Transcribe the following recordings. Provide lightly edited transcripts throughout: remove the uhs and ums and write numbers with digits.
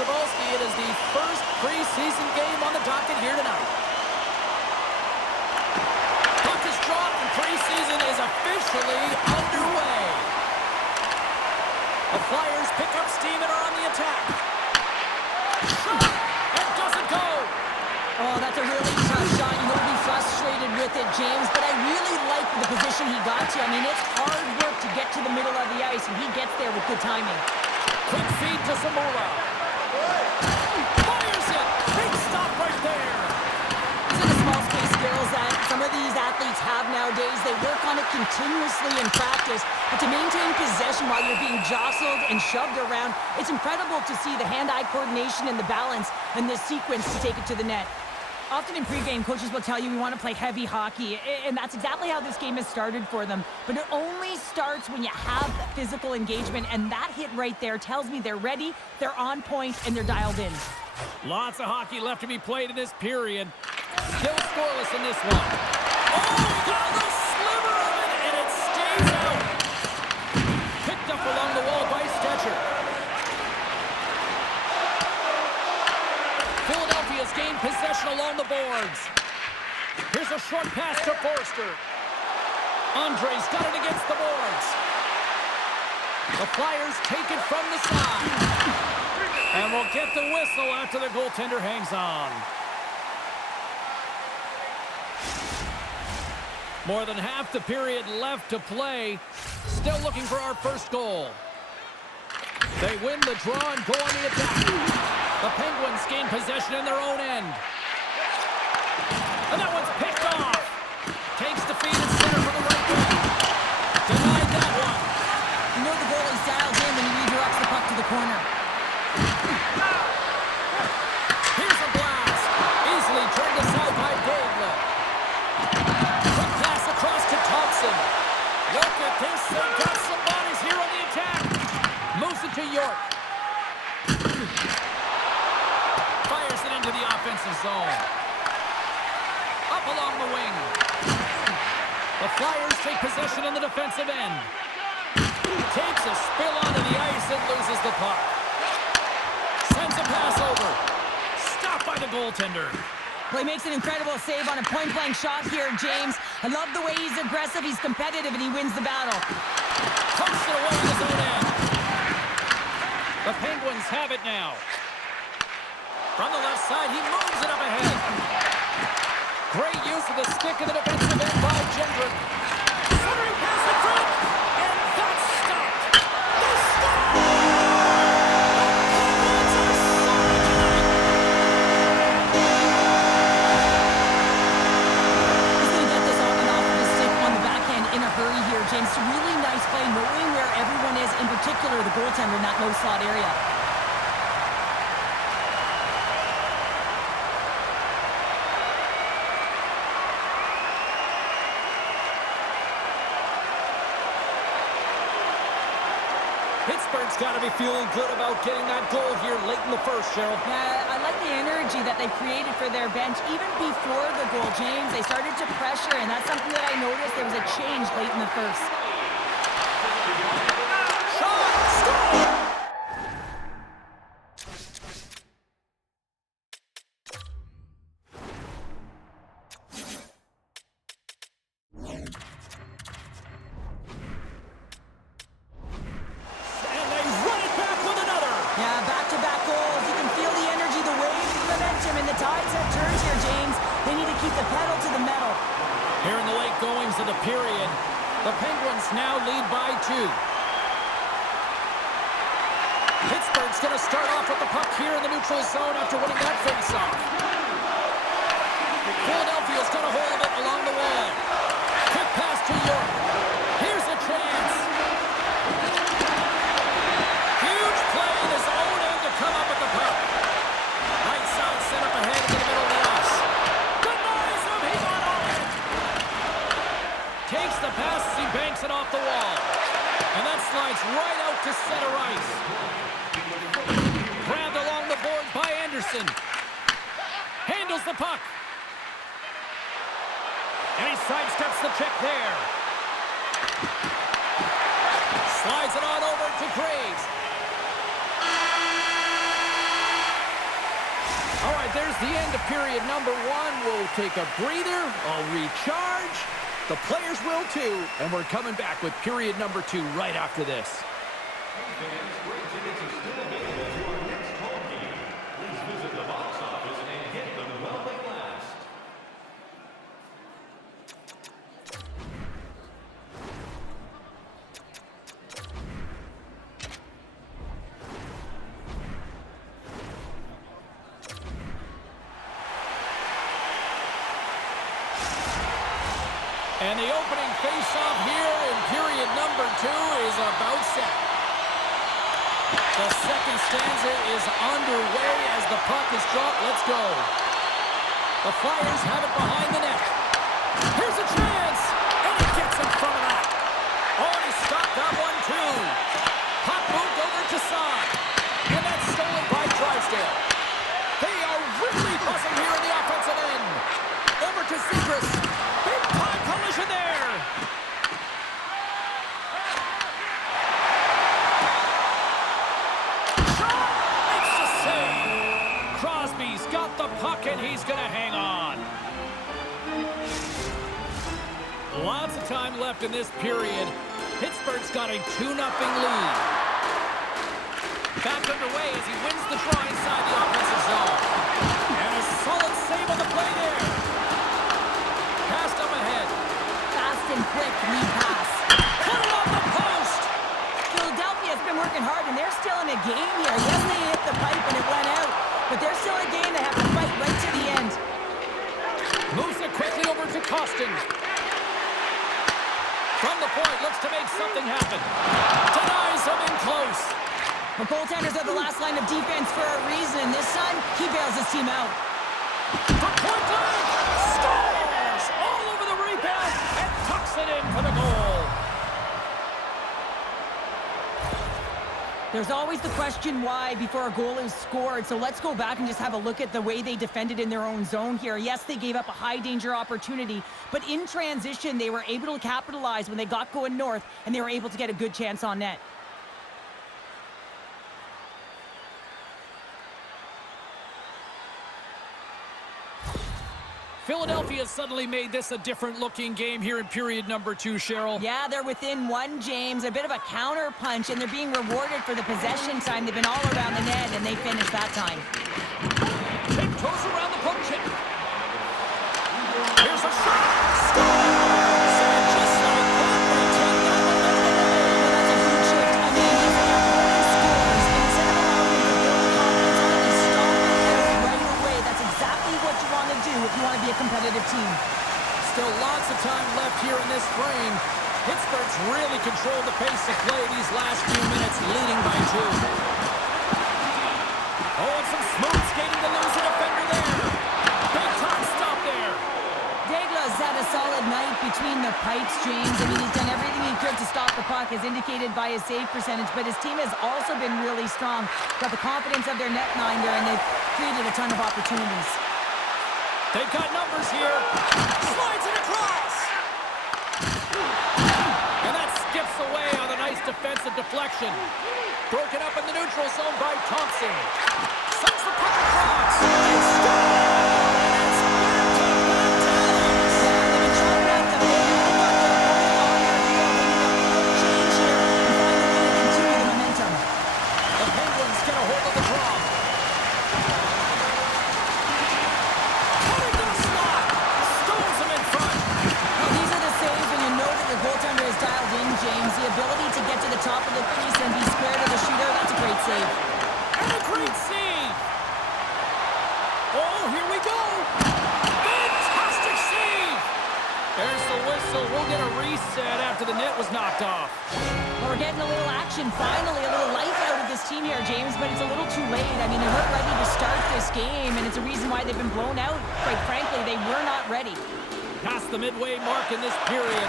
Cybulski. It is the first preseason game on the docket here tonight. Puck is dropped and preseason is officially underway. The Flyers pick up steam and are on the attack. Shot! It doesn't go! Oh, that's a really tough shot. You will be frustrated with it, James, but I really like the position he got to. I mean, it's hard work to get to the middle of the ice, and he gets there with good timing. Quick feed to Zamula. Fires it! Big stop right there! These are the small space skills that some of these athletes have nowadays. They work on it continuously in practice, but to maintain possession while you're being jostled and shoved around, it's incredible to see the hand-eye coordination and the balance in this sequence to take it to the net. Often in pregame, coaches will tell you we want to play heavy hockey, and that's exactly how this game has started for them. But it only starts when you have physical engagement, and that hit right there tells me they're ready, they're on point, and they're dialed in. Lots of hockey left to be played in this period. Still scoreless in this one. Oh, he got a little sliver of it, and it stays out. Picked up along the wall by Stetcher. Philadelphia's gained possession along the boards. Here's a short pass to Forster. Andre's got it against the boards. The Flyers take it from the side. And we'll get the whistle after the goaltender hangs on. More than half the period left to play. Still looking for our first goal. They win the draw and go on the attack. The Penguins gain possession in their own end. And that one's picked off. Takes the feed and center for the right wing. Denied that one. You know the goalie's dialed in when he redirects the puck to the corner. Here's a blast. Easily turned aside by Gagler. Quick pass across to Thompson. Look at this. They've got some bodies here on the attack. Moves it to York. Fires it into the offensive zone. Up along the wing. The Flyers take possession in the defensive end. Takes a spill onto the ice and loses the puck. Sends a pass over. Stopped by the goaltender. Well, he makes an incredible save on a point-blank shot here, James. I love the way he's aggressive, he's competitive, and he wins the battle. Pumps it away to his own end. The Penguins have it now. From the left side, he moves it up ahead. Great use of the stick in the defensive end by Gendron. Centering pass in front, and that's stopped. The stop! The Penguins are sorry tonight. He's going to get this on and off of his stick on the backhand in a hurry here, James. Really nice play, knowing where everyone is, in particular the goaltender in that low slot area. Pittsburgh's got to be feeling good about getting that goal here late in the first, Cheryl. Yeah, I like the energy that they created for their bench. Even before the goal, James, they started to pressure, and that's something that I noticed. There was a change late in the first. Shot! Score! Here in the late goings of the period, the Penguins now lead by 2. Pittsburgh's going to start off with the puck here in the neutral zone after winning that faceoff. Philadelphia's got a hold of it along the wall. Quick pass to York. Here's a chance. Huge play in his own end to come up with the puck. Right side set up ahead in the middle of the ice. Denies him. He got on it. Takes the pass as he banks it off the wall. And that slides right out to center ice. Grabbed along the board by Anderson. Handles the puck. And he sidesteps the check there. Slides it on over to Graves. There's the end of period number 1. We'll take a breather. I'll recharge. The players will too. And we're coming back with period number 2 right after this. And the opening face-off here in period number 2 is about set. The second stanza is underway as the puck is dropped. Let's go. The Flyers have it behind the net. Here's a chance, and he gets in front of that. Oh, and he stopped that one too. Puck moved over to Psfive, and that's stolen by Drysdale. They are really buzzing here in the offensive end. Over to Zegras. Big time collision there. Shot makes the save. Crosby's got the puck and he's going to hang on. Lots of time left in this period. Pittsburgh's got a 2-0 lead. Back underway as he wins the draw inside the offensive zone. And a solid save on the play there. Passed up ahead. Fast and quick lead pass. Put it on the post. Philadelphia's been working hard, and they're still in a game here. Yes, they hit the pipe and it went out, but they're still a game they have to fight right to the end. Moves it quickly over to Costin. From the point, looks to make something happen. Denies him in close. The goaltenders are the last line of defense for a reason, and this time, he bails his team out. From point blank, scores! All over the rebound and tucks it in for the goal. There's always the question why before a goal is scored, so let's go back and just have a look at the way they defended in their own zone here. Yes, they gave up a high-danger opportunity, but in transition, they were able to capitalize when they got going north, and they were able to get a good chance on net. Philadelphia suddenly made this a different-looking game here in period number 2, Cheryl. Yeah, they're within 1, James. A bit of a counter-punch, and they're being rewarded for the possession time. They've been all around the net, and they finished that time. Tiptoes around the poke check. Here's a shot. Scores! And just like that, they take that momentum away. Well, that's a huge shift. I mean, he's got 40 scores. Instead of allowing him to build confidence on it, he's stomping it out right away. That's exactly what you want to do if you want to be a competitive team. Still lots of time left here in this frame. Pittsburgh's really controlled the pace of play these last few minutes, leading by 2. Oh, and some smooth skating to lose a defender there. Big time stop there. Degla's had a solid night between the pipes, James. I mean, he's done everything he could to stop the puck, as indicated by his save percentage, but his team has also been really strong. Got the confidence of their netminder, and they've created a ton of opportunities. They've got numbers here. Slides it across. And that skips away on a nice defensive deflection. Broken up in the neutral zone by Thompson. Sends the puck across. And scores! It's back to back tallies. Yeah, they've been trying out the big got their point on their field. They need a quick change here and find a way to continue the momentum. The Penguins get a hold of the draw. Cutting to the slot. Stones him in front. Well, these are the saves when you know that your goaltender is dialed in, James. The ability to get to the top of the crease and be square to the shooter, that's a great save. And a great save. Oh, here we go. Fantastic save. There's the whistle. We'll get a reset after the net was knocked off. Well, we're getting a little action, finally, a little life out of this team here, James, but it's a little too late. I mean, they weren't ready to start this game, and it's a reason why they've been blown out. Quite frankly, they were not ready. Past the midway mark in this period.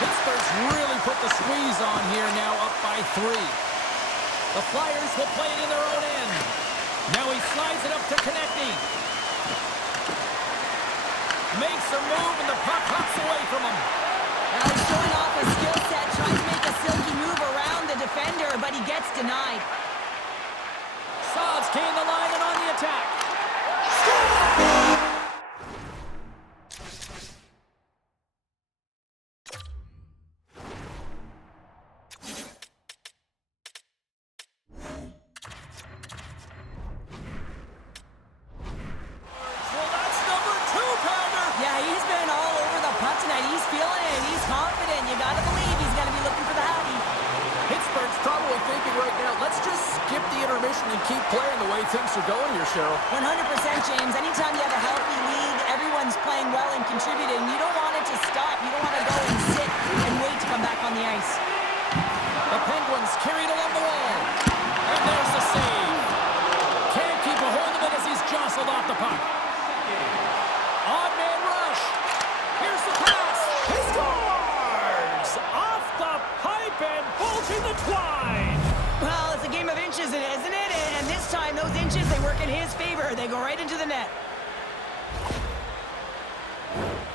Pittsburgh's really put the squeeze on here, now up by 3. The Flyers will play it in their own end. Now he slides it up to Konechny. Makes a move, and the puck hops away from him. Now he's showing off his skill set, tries to make a silky move around the defender, but he gets denied. Saad's gained the line and on the attack. Score! pushing and keep playing the way things are going here, Cheryl. 100%, James. Anytime you have a healthy league, everyone's playing well and contributing. You don't want it to stop. You don't want to go and sit and wait to come back on the ice. The Penguins carried along the wall. And there's the save. Can't keep a hold of it as he's jostled off the puck. Odd man rush. Here's the pass. He scores! Off the pipe and bulging the twine. Well, it's a game of inches, isn't it? And this time, those inches, they work in his favor. They go right into the net.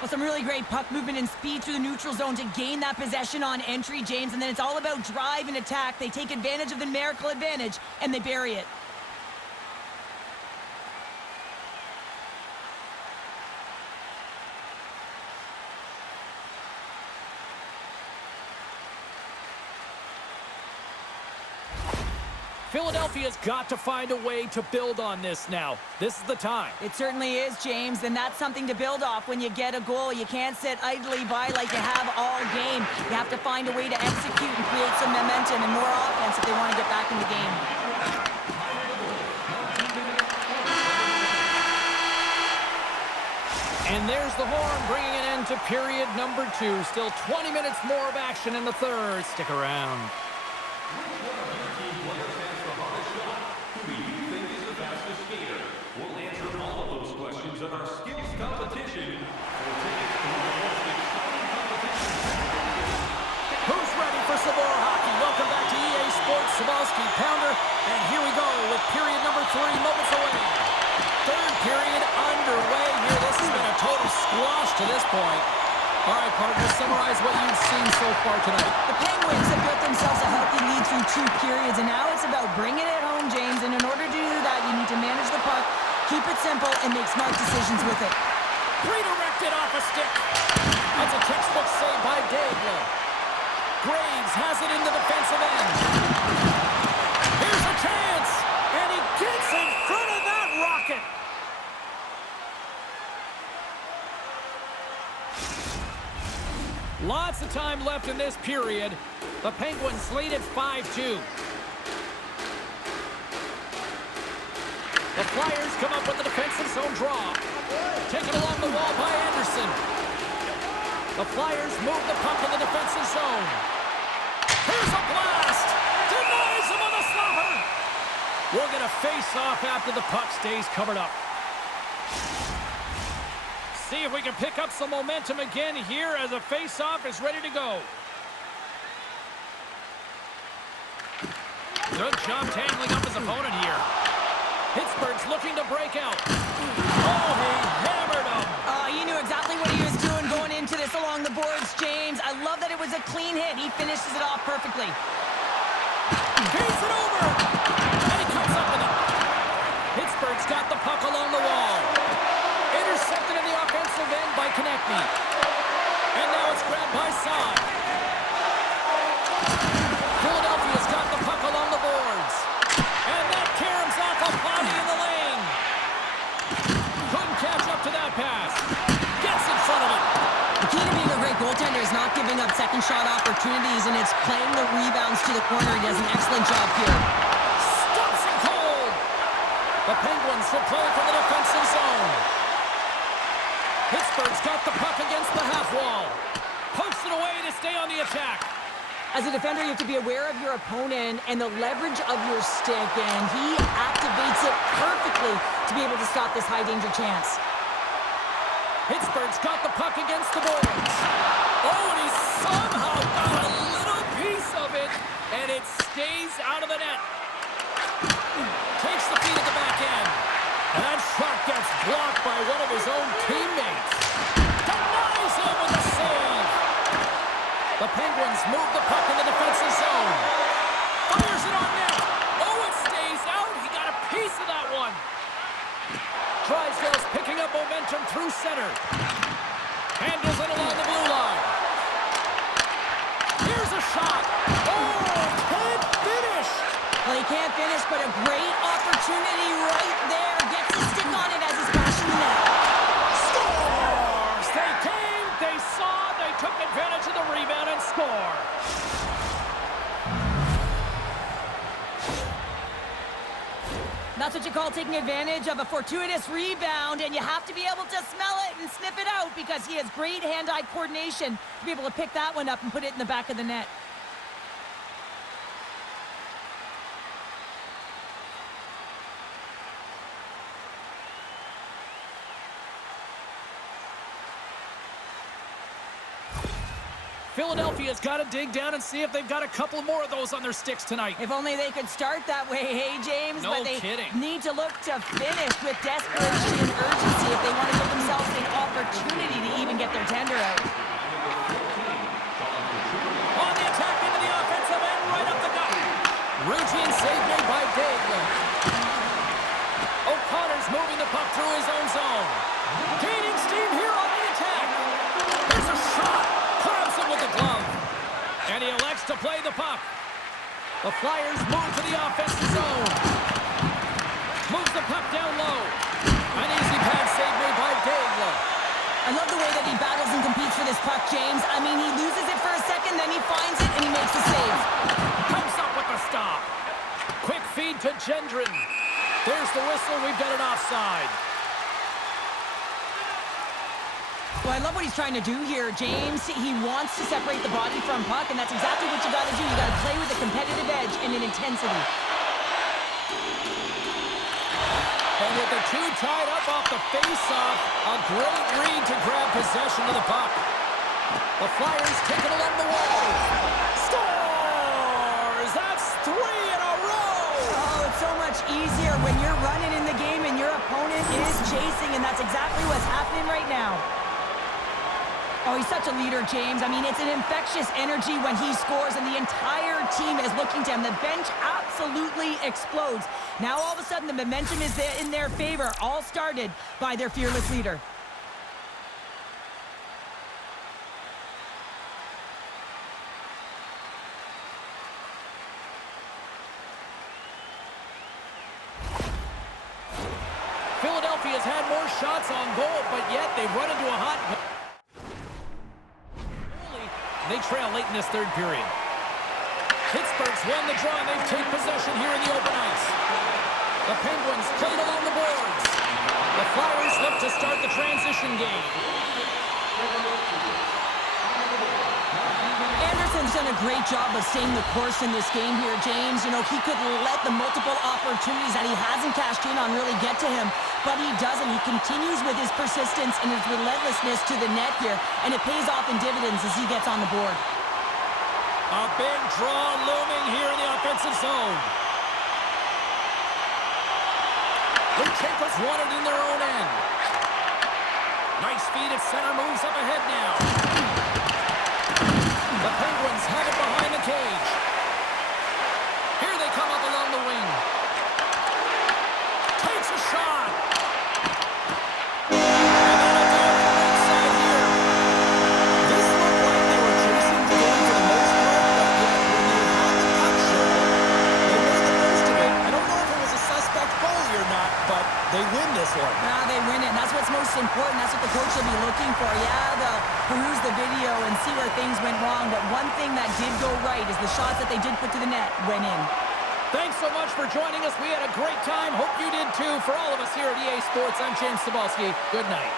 Well, some really great puck movement and speed through the neutral zone to gain that possession on entry, James. And then it's all about drive and attack. They take advantage of the numerical advantage, and they bury it. Philadelphia's got to find a way to build on this now. This is the time. It certainly is, James, and that's something to build off when you get a goal. You can't sit idly by like you have all game. You have to find a way to execute and create some momentum and more offense if they want to get back in the game. And there's the horn, bringing an end to period number 2. Still 20 minutes more of action in the third. Stick around. Who's ready for some more hockey? Welcome back to EA Sports Sabalski Pounder. And here we go with period number 3, moments away. Third period underway here. This has been a total squash to this point. All right, partner, summarize what you've seen so far tonight. The Penguins have built themselves a healthy lead through 2 periods, and now it's about bringing it home, James. And in order to do that, you need to manage the puck, keep it simple, and make smart decisions with it. Redirected off a stick. That's a textbook save by Dave. Graves has it in the defensive end. Here's a chance, and he gets in front of that rocket. Lots of time left in this period. The Penguins lead at 5-2. The Flyers come up with the defensive zone draw. Taken along the wall by Anderson. The Flyers move the puck in the defensive zone. Here's a blast! Denies him on the slapper! We'll get a face-off after the puck stays covered up. See if we can pick up some momentum again here as a face-off is ready to go. Good job tangling up his opponent here. Pittsburgh's looking to break out. Oh, he hammered him. He knew exactly what he was doing going into this along the boards, James. I love that it was a clean hit. He finishes it off perfectly. Beats it over. And he comes up with it. Pittsburgh's got the puck along the wall. Intercepted in the offensive end by Konechny. And now it's grabbed by Psfive. Philadelphia's got the puck along the boards. And that caroms off a body in the lane. Couldn't catch up to that pass. Gets in front of it. The key to being a great goaltender is not giving up second shot opportunities, and it's playing the rebounds to the corner. He does an excellent job here. Stops him cold. The Penguins will play from the defensive zone. Pittsburgh's got the puck against the half wall. Pokes it away to stay on the attack. As a defender, you have to be aware of your opponent and the leverage of your stick, and he activates it perfectly to be able to stop this high-danger chance. Pittsburgh's got the puck against the boards. Oh, and he somehow got a little piece of it, and it stays out of the net. Takes the feed at the back end. And that shot gets blocked by one of his own teammates. Denies him with a save. The Penguins move the puck in the defensive zone. Fires it on net. Oh, it stays out. He got a piece of that one. Drysdale's picking up momentum through center. Handles it along the blue line. Here's a shot. Oh, can't finish. Well, he can't finish, but a great opportunity right there. Gets his stick on it as he's crashing the net. Scores! They came, they saw, they took advantage of the rebound and score. That's what you call taking advantage of a fortuitous rebound, and you have to be able to smell it and sniff it out because he has great hand-eye coordination to be able to pick that one up and put it in the back of the net. Philadelphia's got to dig down and see if they've got a couple more of those on their sticks tonight. If only they could start that way, hey, James? No but they kidding. need to look to finish with desperation and urgency if they want to give themselves an opportunity to even get their tender out. On the attack into the offensive end, right up the gut. Routine save made by Daigle. O'Connor's moving the puck through his own zone. Gaining steam here on the attack. There's a shot. Grabs him with the glove. And he elects to play the puck. The Flyers move to the offensive zone. Moves the puck down low. An easy pass save made by Daigle. I love the way that he battles and competes for this puck, James. I mean, he loses it for a second, then he finds it, and he makes the save. Comes up with the stop. Quick feed to Gendron. There's the whistle. We've got an offside. Well, I love what he's trying to do here, James. He wants to separate the body from puck, and that's exactly what you got to do. You got to play with a competitive edge and an intensity. And with the two tied up off the face-off, a great read to grab possession of the puck. The Flyers take it along the wall. Scores! That's 3 in a row! Oh, it's so much easier when you're running in the game and your opponent is chasing, and that's exactly what's happening right now. Oh, he's such a leader, James. I mean, it's an infectious energy when he scores, and the entire team is looking to him. The bench absolutely explodes. Now, all of a sudden, the momentum is in their favor, all started by their fearless leader. Philadelphia's had more shots on goal, but yet they run into a hot... They trail late in this third period. Pittsburgh's won the draw, and they've taken possession here in the open ice. The Penguins played along the boards. The Flyers look to start the transition game. Anderson's done a great job of staying the course in this game here, James. You know, he could let the multiple opportunities that he hasn't cashed in on really get to him, but he doesn't. He continues with his persistence and his relentlessness to the net here, and it pays off in dividends as he gets on the board. A big draw looming here in the offensive zone. Luchako's won it in their own end. Nice feed at center, moves up ahead now. The Penguins have it behind the cage. Here they come up along the wing. Takes a shot. And that'll do it from inside here. This looked like they were chasing the game for the most part, but yet when you had the puck show, they made the most of it. I don't know if it was a suspect goalie or not, but they win this one. They win it, and that's what's most important. That's what the coach will be looking for. Yeah, they'll peruse the video and see where things went wrong, but one thing that did go right is the shots that they did put to the net went in. Thanks so much for joining us. We had a great time. Hope you did too. For all of us here at EA Sports, I'm James Cebulski. Good night.